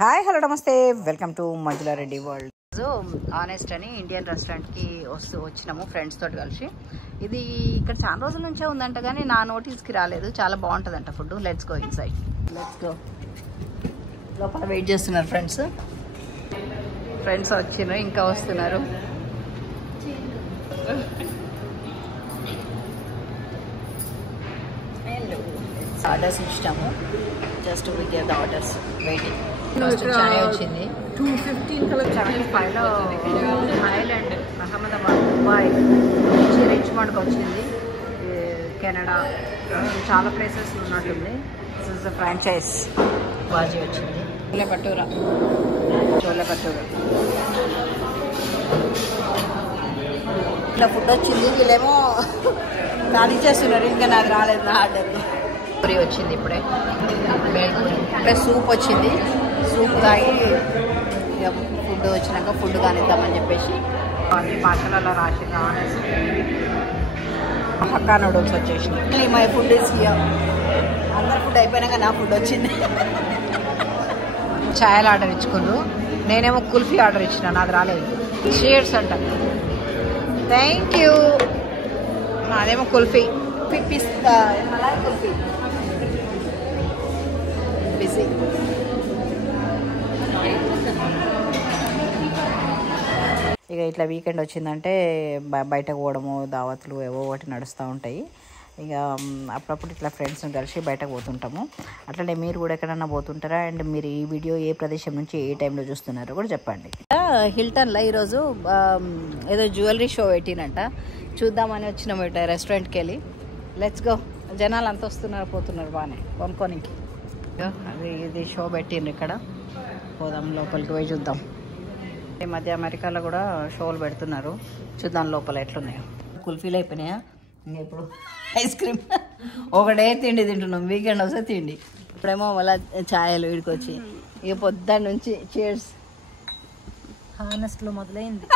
Hi hello నమస్తే welcome to Manjula Reddy world. So honest అని Indian రెస్టారెంట్కి వచ్చినాము ఫ్రెండ్స్ తోటి కలిసి. ఇది ఇక్కడ చాలా రోజుల నుంచే ఉందంట కానీ నా నోటీస్కి రాలేదు. చాలా బాగుంటుందంట food. Let's go inside. Let's go. లోపల వెయిట్ చేస్తున్నారు ఫ్రెండ్స్ వచ్చినారు, ఇంకా వస్తున్నారు. ఆర్డర్స్ ఇచ్చాము. Just we gave the orders. Waiting. చాయ్ వచ్చింది 215 థాయిలాండ్, అహ్మదాబాద్, దుబాయ్ నుంచి రిచ్మండ్కి వచ్చింది. కెనడా చాలా ప్లేసెస్ ఉన్నట్టుంది. This is the franchise. బాజీ వచ్చింది. చోలే భటూరా ఇట్లా ఫుడ్ వచ్చింది. వీళ్ళేమో ఖాళీ చేస్తున్నారు, ఇంకా నాది రాలేదు నా ఆర్డర్. పూరి వచ్చింది ఇప్పుడే సూప్ వచ్చింది. సూప్ తాగి ఇక ఫుడ్ వచ్చినాక ఫుడ్ కానిద్దామని చెప్పేసి అన్ని భాషలలో రాసింది. హక్కా నూడిల్స్ వచ్చేసినాయి. My food is here. అందరి ఫుడ్ అయిపోయినాక నా ఫుడ్ వచ్చింది. ఛాయలు ఆర్డర్ ఇచ్చుకున్నారు. నేనేమో కుల్ఫీ ఆర్డర్ ఇచ్చిన, నాది రాలేదు. షేర్స్ అంట. Thank you. నాదేమో కుల్ఫీ. మలాయ్ కుల్ఫీ. బిజీ. ఇక ఇట్లా వీకెండ్ వచ్చిందంటే బయటకు పోవడము, దావత్లు ఏవో ఒకటి నడుస్తూ ఉంటాయి. ఇక అప్పుడప్పుడు ఇట్లా ఫ్రెండ్స్ని కలిసి బయటకు పోతుంటాము. అట్లనే మీరు కూడా ఎక్కడన్నా పోతుంటారా? అండ్ మీరు ఈ వీడియో ఏ ప్రదేశం నుంచి ఏ టైంలో చూస్తున్నారో కూడా చెప్పండి. హిల్టన్లో ఈరోజు ఏదో జ్యువెలరీ షో పెట్టినట్ట, చూద్దామని వచ్చినాము ఇట రెస్టారెంట్కి వెళ్ళి. Let's go. జనాలు అంత వస్తున్నారు పోతున్నారు బాగానే కొనుక్కోనికి. అది ఇది షో పెట్టిండ్రు ఇక్కడ. పోదాం లోపలికి పోయి చూద్దాం. ఈ మధ్య అమెరికాలో కూడా షోలు పెడుతున్నారు, చూద్దాం లోపల ఎట్లున్నాయో. కుల్ఫీలు అయిపోయినాయా? ఇంకా ఇప్పుడు ఐస్ క్రీమ్. ఒకటే తిండి తింటున్నాం. వీకెండ్ వస్తే తిండి. ఇప్పుడేమో మళ్ళీ ఛాయలు వీడికి వచ్చి ఇక పొద్దున్న నుంచి చీర్స్. హానెస్ట్లో మొదలైంది.